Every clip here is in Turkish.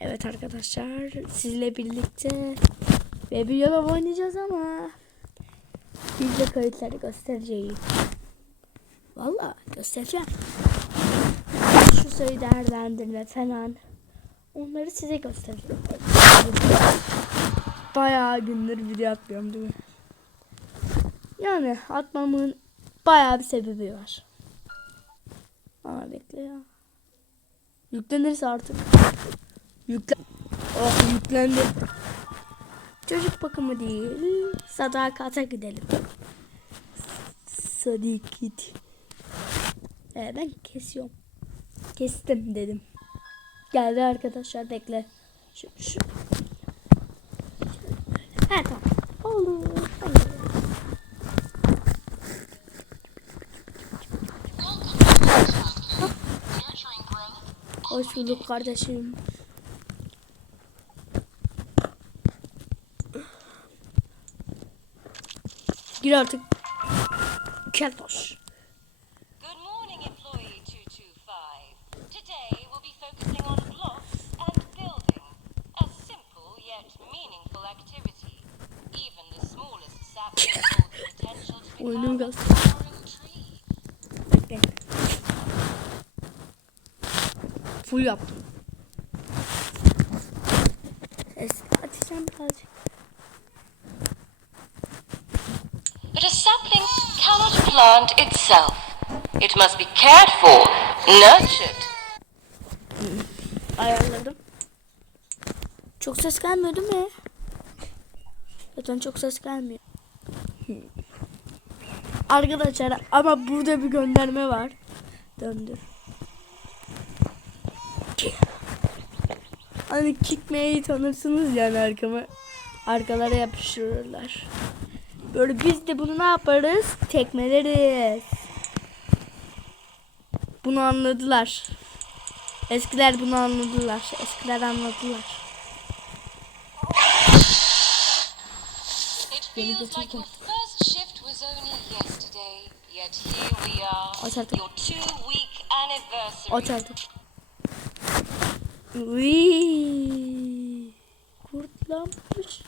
Evet arkadaşlar sizle birlikte bir yola oynayacağız ama biz de kayıtları göstereceğim. Valla göstereceğim. Şu sayı değerlendirme falan onları size göstereceğim. Bayağı gündür video atmıyorum değil mi? Yani atmamın bayağı bir sebebi var. Ama bekle ya. Yüklenirse artık. Yüklen. Oh yüklendi. Çocuk bakımı değil. Sadakata gidelim. Sadikat. Ee, ben kesiyorum. Kestim dedim. Geldi arkadaşlar bekle. Şu, şu. Ha tamam. Hayır. Hoş bulduk kardeşim. The potential to Oyunum gaz. Full yaptım. It must be cared for, nurtured. Ayarladım. Çok ses gelmiyor değil mi? Zaten çok ses gelmiyor. Arkadaşlar ama burada bir gönderme var. Döndür. Hani kickmeyi tanırsınız yani arkama. Arkalara yapıştırırlar. Böyle biz de bunu ne yaparız? Tekmeleriz. Bunu anladılar. Eskiler bunu anladılar. Eskiler anladılar. We are, Aç artık. Aç artık. Uy. Kurtlanmış.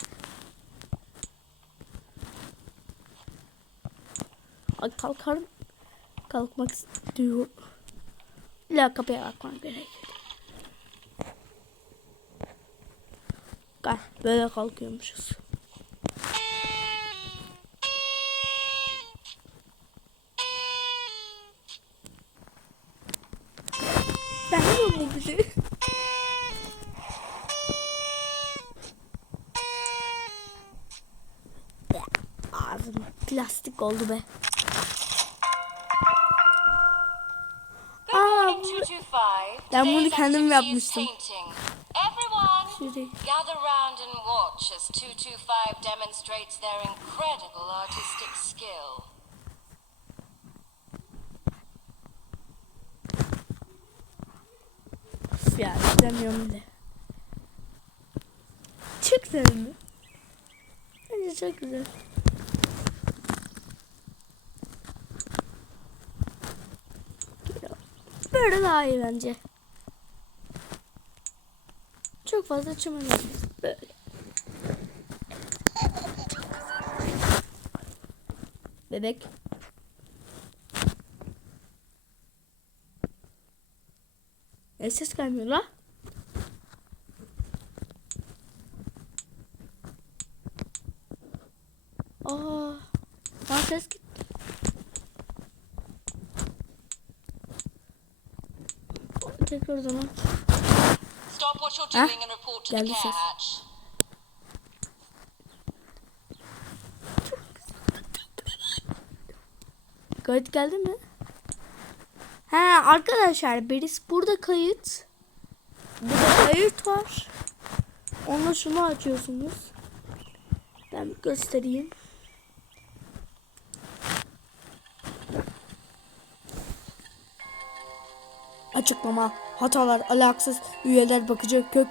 Ay kalkar kalkmak istiyor. İlla kapıya bakmam gerek. Gel böyle kalkıyormuşuz. Ben de bu bizi. Ağzım plastik oldu be. Ben bunu kendim yapmıştım. Şurayı. gather round and watch as 225 demonstrates their incredible artistic skill. Ya istemiyorum bile. Çok mi? Bence çok güzel. Böyle daha iyi bence. Fazla çimen Böyle. Bebek. E ses gelmiyor la. Aa, lan ses git. Tekrar zaman. The Geldi care ses. Kayıt geldi mi? He arkadaşlar birisi burada kayıt. Burada kayıt var. Onunla şunu açıyorsunuz. Ben göstereyim. Açıklama. Hatalar, alaksız üyeler bakıcı kök.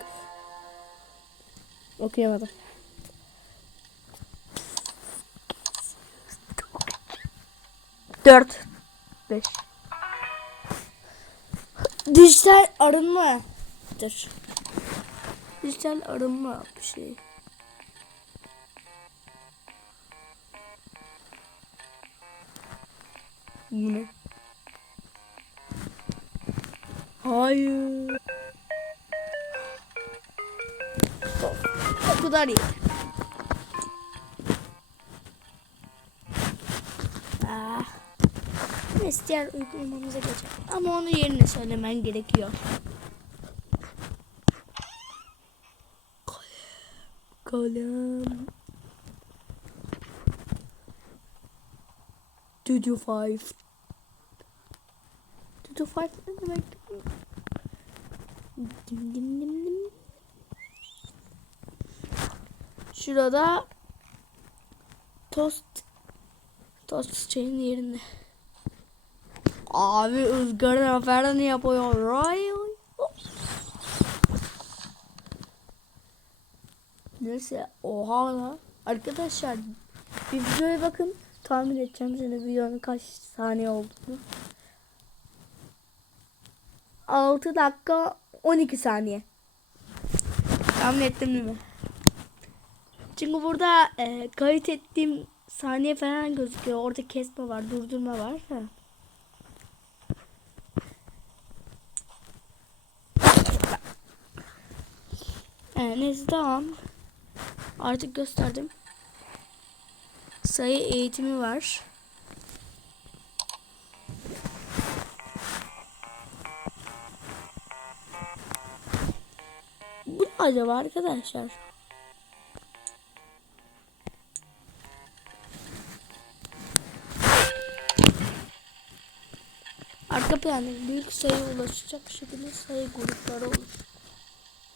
Okuyamadım. Dört. Beş. Dijital arınmadır. Dijital arınma bir şey. Bu Hayır. Bu kadar iyi. Ah. Neyse diğer uygulamamıza geçelim. Ama onu yerine söylemen gerekiyor. Kalem. Studio 5. Studio 5 ne demek? Dim dim dim dim. Şurada tost tost şeyin yerinde. Abi ızgara falan yapıyor. Roy. Neyse oha la. Arkadaşlar bir videoya bakın. Tahmin edeceğim şimdi videonun kaç saniye olduğunu. 6 dakika 12 saniye. Tahmin ettim değil mi? Çünkü burada e, kayıt ettiğim saniye falan gözüküyor. Orada kesme var, durdurma var. Ha. Evet, neyse tamam. Artık gösterdim. Sayı eğitimi var. Acaba arkadaşlar? Arka planda büyük sayı ulaşacak şekilde sayı grupları olur.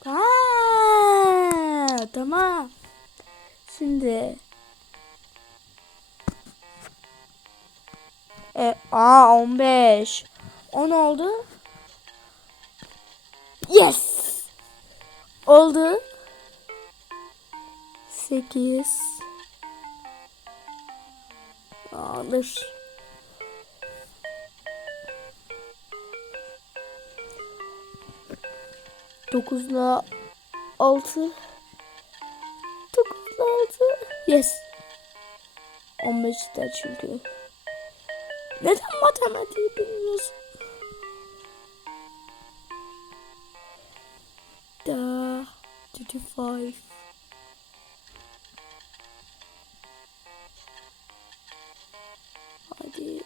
Ha, tamam. Şimdi e, aa 15. 10 oldu. Yes. Oldu. 8 Alır. Dokuzla altı. Dokuzla altı. Yes. On beşte çünkü. Neden matematiği bilmiyorsun? Da. Thirty five. Hadi.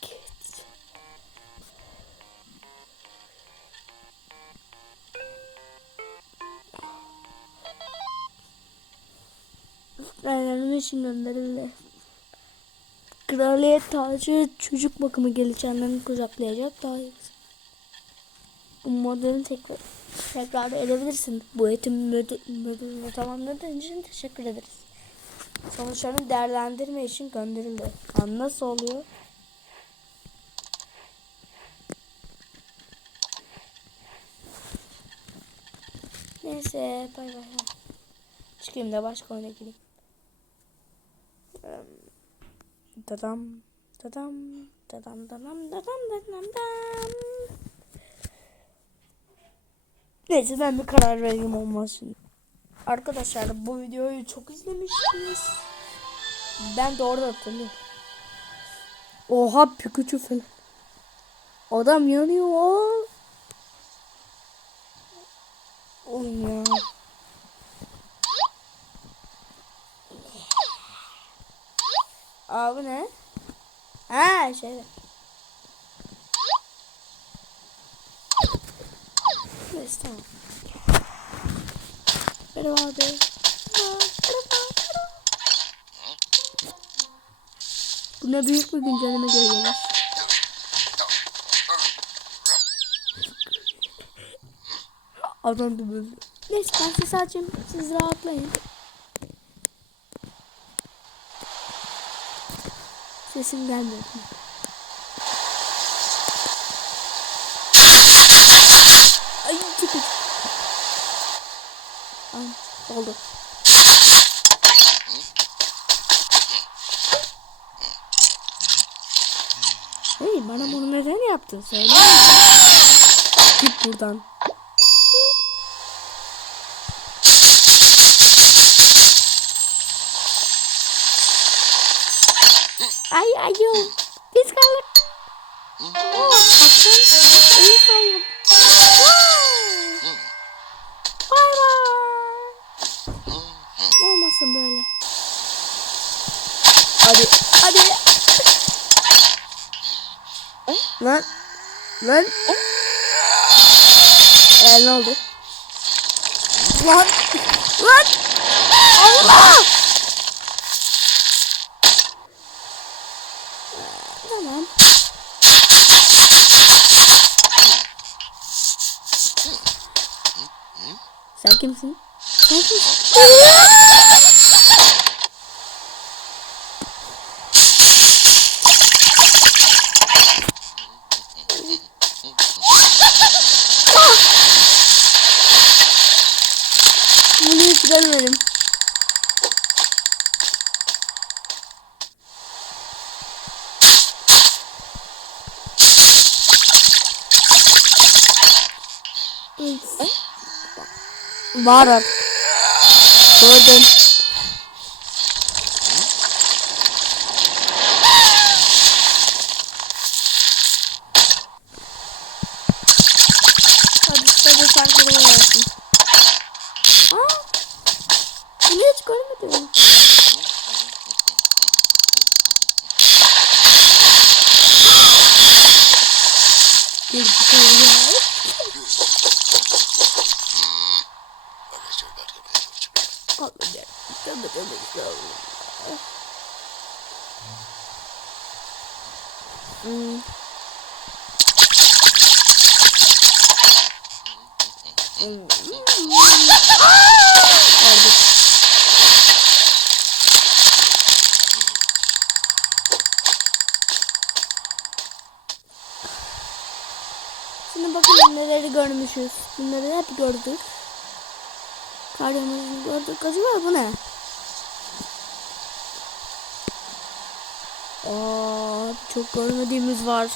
Git. Ailelerime için gönderildi. Kraliyet tacı çocuk bakımı gelişenlerini kucaklayacak daha iyi. Modelini tekrar, tekrar edebilirsin. Bu eğitim müdürünü tamamladığın için teşekkür ederiz. Sonuçlarını değerlendirme için gönderildi. An nasıl oluyor? Neyse bay bay. Çıkayım da başka oyuna gireyim. Dadam dadam dadam dadam dadam dadam dam. Neyse ben bir karar vereyim olmaz şimdi. Arkadaşlar bu videoyu çok izlemiştiniz. Ben orada hatırlıyorum. Oha Pikachu falan. Adam yanıyor. Oğlum ya. Aa bu ne? Ha şey. Neyse tamam. Merhaba abi. Merhaba, merhaba. Bu ne büyük bir güncelleme geliyormuş. Adam da böyle. Neyse ben size sadece siz rahatlayın. Sesim gelmiyor. yaptın söyle. Git buradan. Ay ayol. Biz kaldık. Oo, bakın. İyi sayın. Bay bay. Olmasın böyle. Hadi. Hadi. Lan. Lan. Ee, ne oldu? Lan. Lan. Allah. Tamam. Sen kimsin? Sen kimsin? Bunu hiç görmedim. Var artık. Gördüm. Hadi hadi sen kırma yapsın. Aa! Bunu hiç görmedim. Bir bir ya. Patlayacak. Tabii tabii. tabii. Hmm. Hmm. Aldık. Şimdi bakın neleri görmüşüz. Bunları hep gördük. Karyamızı gördük. Acaba bu ne? Aa, çok görmediğimiz var.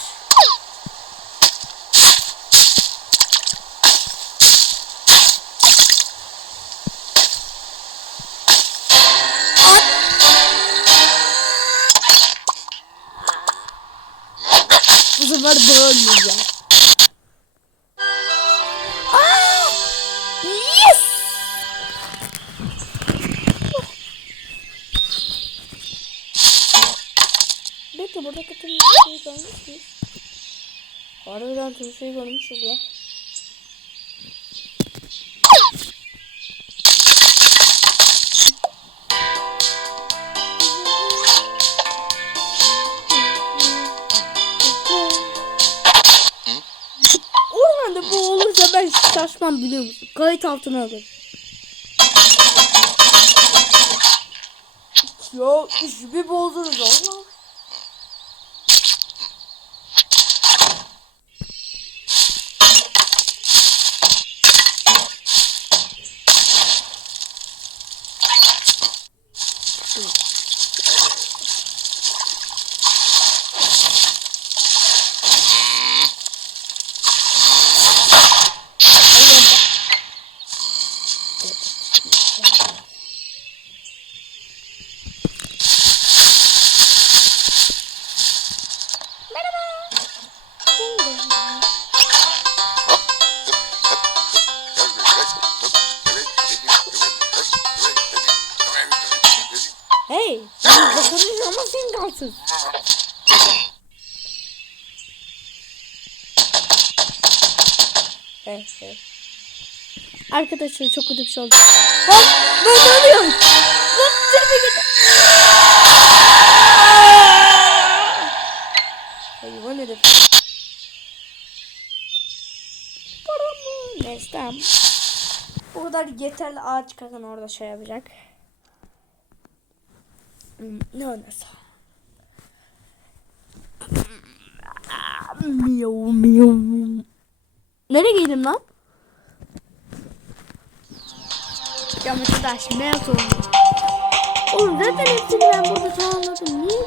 Şey görmüş müyüz? Harbiden şey görmüşüz olursa ben şaşmam biliyor musun? Kayıt altına alırım. Ya işi bir bozdunuz Allah. Kalsın. Evet, evet. Arkadaşlar çok kötü bir şey oldu. Hop, ben ölüyorum. Hop, bir git. Hayvan herif. Paramı. Neyse tamam. Bu kadar yeterli ağaç kakan orada şey yapacak. Hmm, Ne oynasam? Miyav miyav. Nereye gidelim lan? Camıcı taş meyat oldu. Oğlum zaten hepsini ben burada tamamladım. Niye?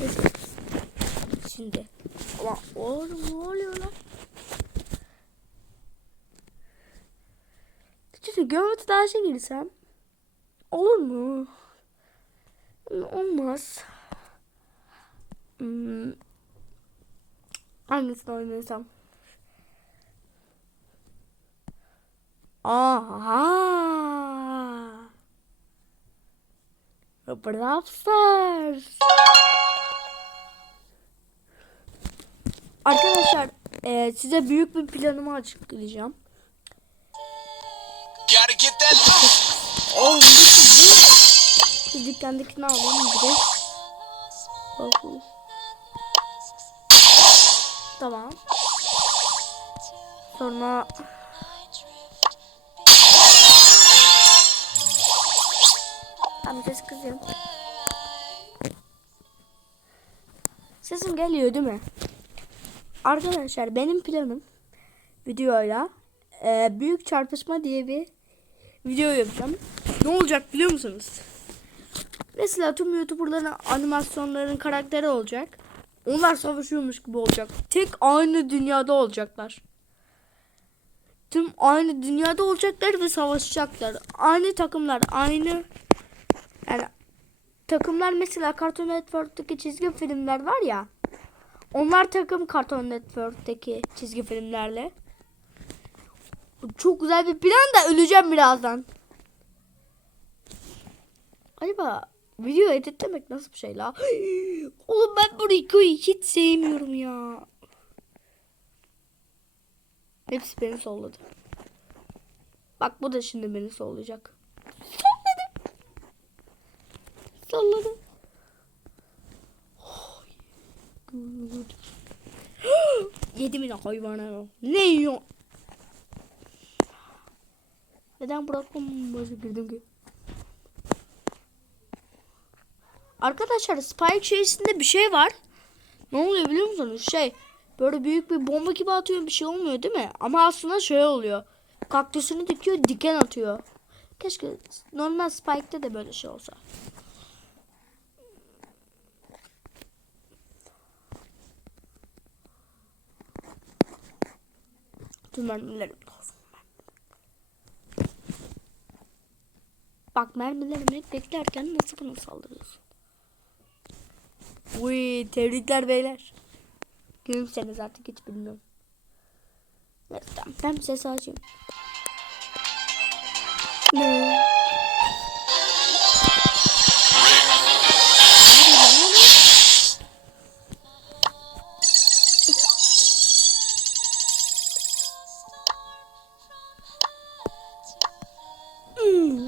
Neyse. Şimdi. Ama oğlum ne oluyor lan? Şimdi geometri derse girsem olur mu? Olmaz. Hmm. Hangisini oynasam? Aha. Brawl Stars. Arkadaşlar eee, size büyük bir planımı açıklayacağım. Loot. Oğlum bu. Şu dükkandakini alayım bir de. Bakın. Tamam. Sonra ses kızıyorum. Sesim geliyor değil mi? Arkadaşlar benim planım videoyla e, büyük çarpışma diye bir video yapacağım. Ne olacak biliyor musunuz? Mesela tüm YouTuber'ların animasyonların karakteri olacak. Onlar savaşıyormuş gibi olacak. Tek aynı dünyada olacaklar. Tüm aynı dünyada olacaklar ve savaşacaklar. Aynı takımlar, aynı yani takımlar mesela Cartoon Network'teki çizgi filmler var ya. Onlar takım Cartoon Network'teki çizgi filmlerle. Çok güzel bir plan da öleceğim birazdan. Acaba video editlemek nasıl bir şey la? Oğlum ben bu Rico'yu hiç sevmiyorum ya. Hepsi beni solladı. Bak bu da şimdi beni sollayacak. Solladı. Solladı. Yedim yine hayvana. Ne yiyor? Neden bıraktım? Başa girdim ki. Arkadaşlar Spike şeysinde bir şey var. Ne oluyor biliyor musunuz? Şey böyle büyük bir bomba gibi atıyor bir şey olmuyor değil mi? Ama aslında şey oluyor. Kaktüsünü dikiyor diken atıyor. Keşke normal Spike'te de böyle şey olsa. Tüm mermilerim. Bak mermilerimi beklerken nasıl bana saldırıyorsun? Uy tebrikler beyler. Gülümseniz artık hiç bilmiyorum. Evet tamam ben bir ses açayım. Hmm,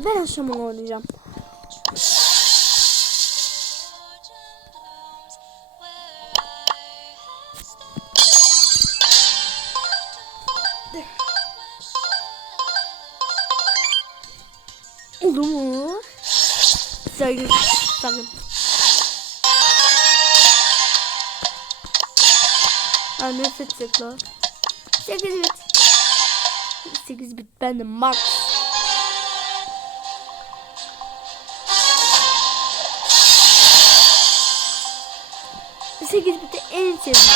ben akşam onu oynayacağım. Sakın, sakın. Ha ne seçecek lan? 8 bit. 8 bit ben de max. Sekiz biti en sevdiğim.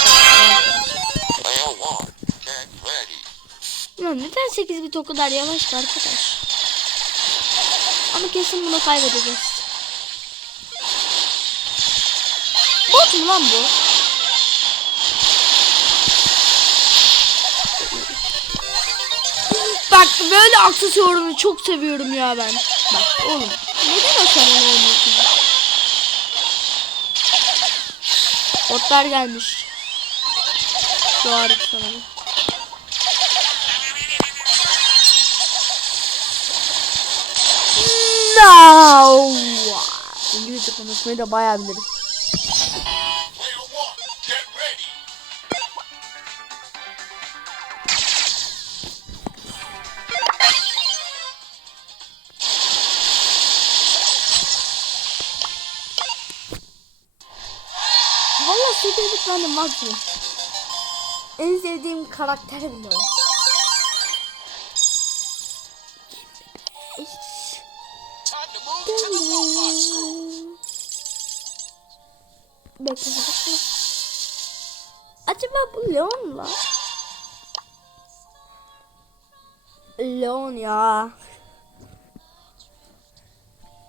Ya neden 8 bit o kadar yavaş arkadaş? Ama kesin bunu kaybedeceğiz. Mu lan bu? Bak böyle aksesuarını çok seviyorum ya ben. Bak oğlum neden aşamalı oynuyorsun? Botlar gelmiş. Hariç sanırım. No! İngilizce konuşmayı da bayağı bilirim. 8 bit bende maksimum. En sevdiğim karakter bile o. Bekle bekle. Acaba bu Leon la? Leon ya.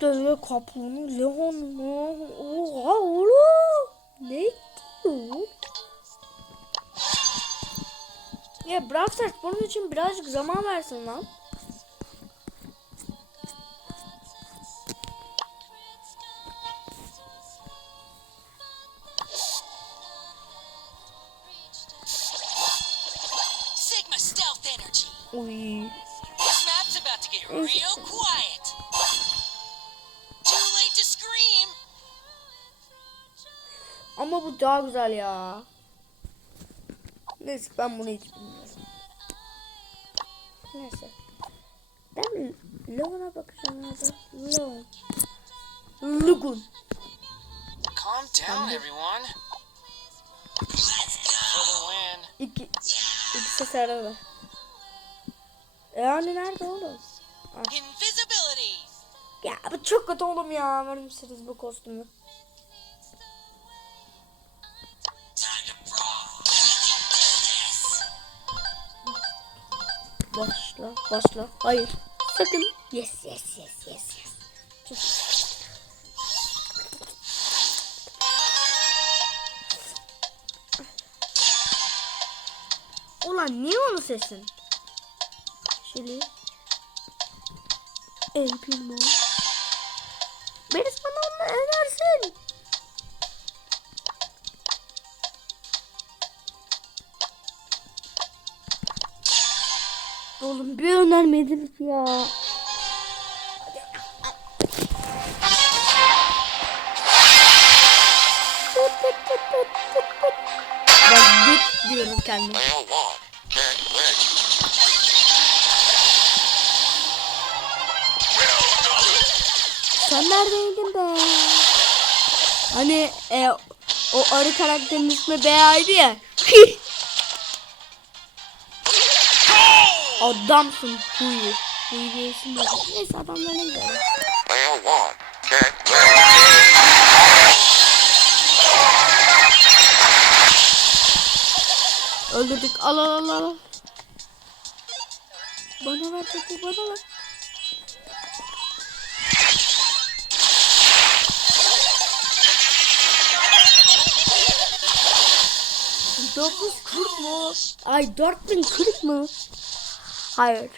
Deve kaplının Leon mu? Oha oğlum. Ne? Ya Brawl Stars bunun için birazcık zaman versin lan. Uy. This map's about to get real quiet. Too late to scream. Ama bu daha güzel ya. Neyse ben bunu hiç bilmiyorum. Neyse. Ben Leon'a bakacağım abi. Leon. Lugun. Calm down, everyone. İki, ikisi sarılı. E hani nerede oğlum? Invisibility. Ya bu çok kötü oğlum ya. Verir misiniz bu kostümü? Başla, başla. Hayır. Sakın. Yes, yes, yes, yes, yes. Ulan niye onu sesin? Şöyle. El Primo. Melis bana onu önersin. Oğlum bir önermediniz ya. Bak git diyorum kendime. Sen neredeydin be? Hani e, o arı karakterin ismi B'ydi ya. Adamsın Huyu. Huyu diye isim yok. Neyse walk. Can't quit. Öldürdük. Al al al al. Bana ver topu bana ver. Dokuz kırk mı? Ay dört bin kırk mı? Hayır.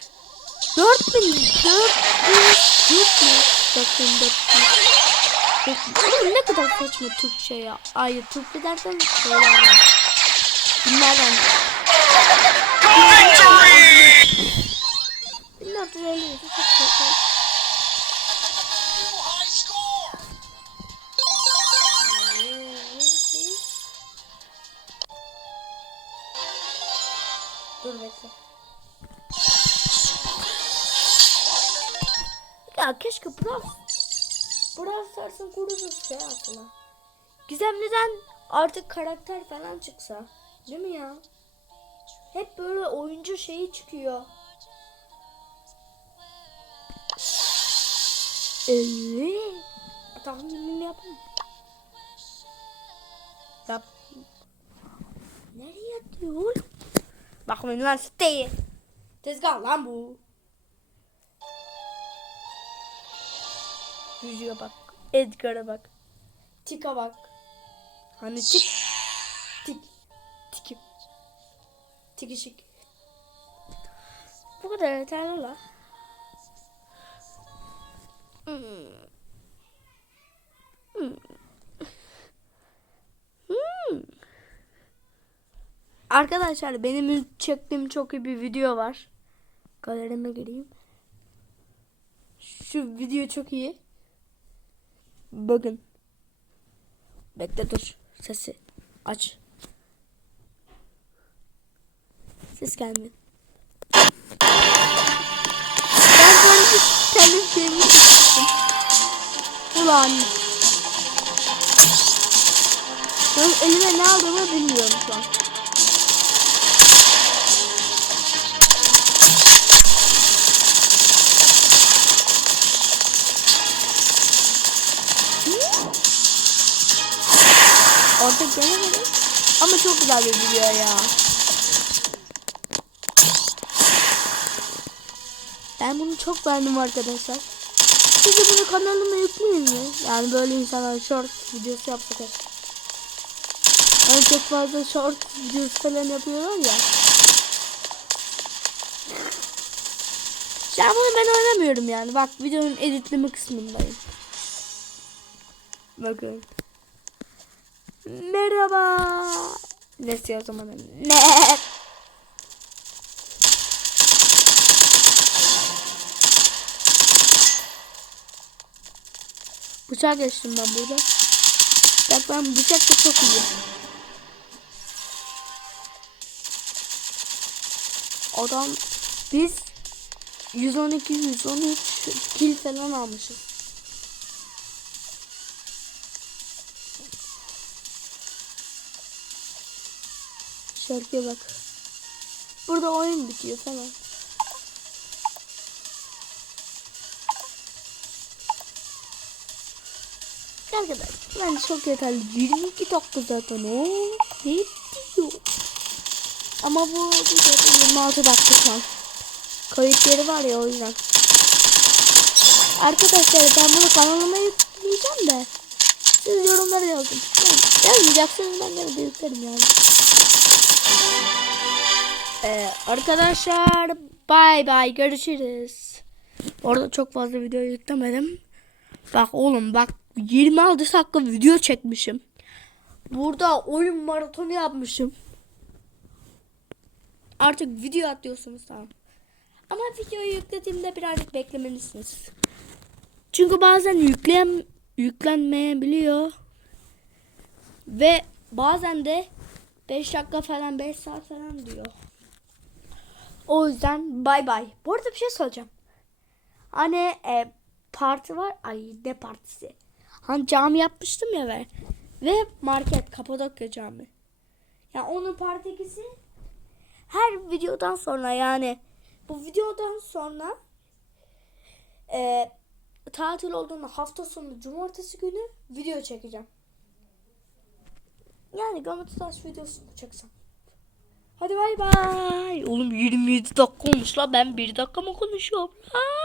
Dört bin dört bin kırk mı? Dört bin dört bin. Dört bin. Oğlum ne kadar saçma Türkçe ya. Ay Türkçe dersen söylemem. Bunlardan. Bunlar düzenli. Ya keşke Brawl Brawl Stars'ın kurucu şey aslında. Gizemliden artık karakter falan çıksa. Değil mi ya? Hep böyle oyuncu şeyi çıkıyor. Evet. Tahminini yapayım. Yap. Nereye atıyor oğlum? Bakmayın lan siteye. Tezgah lan bu. Yüzüğe bak. Edgar'a bak. Tika bak. Hani tik. Tik. Tiki. Tikişik. Bu kadar yeterli la. Hmm. Hmm. Hmm. Arkadaşlar benim çektiğim çok iyi bir video var. Galerime gireyim. Şu video çok iyi. Bakın. Bekle dur. Sesi aç. Ses gelmiyor. Ben kendi kendi şeyimi çektim. Ulan. Ben elime ne aldığımı bilmiyorum şu an. Orada gelemedim. Ama çok güzel bir video ya. Ben bunu çok beğendim arkadaşlar. Siz de bunu kanalıma yükleyin mi? Yani böyle insanlar short videosu yapsak. Hani çok fazla short videosu falan yapıyorlar ya. Şu bunu ben oynamıyorum yani. Bak videonun editleme kısmındayım. Bakın. Merhaba. Neyse o zaman. Ne? Bıçak geçtim ben burada. Bak ben bıçak da çok iyi. Adam biz 112 113 kill falan almışız. Şarkıya bak. Burada oyun bitiyor falan. Arkadaşlar ben çok yeterli. 22 dakika zaten o. Ne diyor? Ama bu videoda 26 dakika şu. Kayıt yeri var ya o yüzden. Arkadaşlar ben bunu kanalıma yükleyeceğim de. Siz yorumlara yazın. Yani, yazmayacaksınız ben de yüklerim yani. Ee, arkadaşlar bay bay görüşürüz. Orada çok fazla video yüklemedim. Bak oğlum bak 26 dakika video çekmişim. Burada oyun maratonu yapmışım. Artık video atıyorsunuz tamam. Ama videoyu yüklediğimde birazcık beklemelisiniz. Çünkü bazen yüklem yüklenmeyebiliyor. Ve bazen de 5 dakika falan 5 saat falan diyor. O yüzden bay bay. Bu arada bir şey soracağım. Hani e, parti var. Ay ne partisi? Hani cami yapmıştım ya ve ve market Kapadokya cami. Ya onun part her videodan sonra yani bu videodan sonra e, tatil olduğunda hafta sonu cumartesi günü video çekeceğim. Yani Gamete Taş videosunu çeksem. Hadi bay bay. Oğlum 27 dakika olmuş la ben 1 dakika mı konuşuyorum la?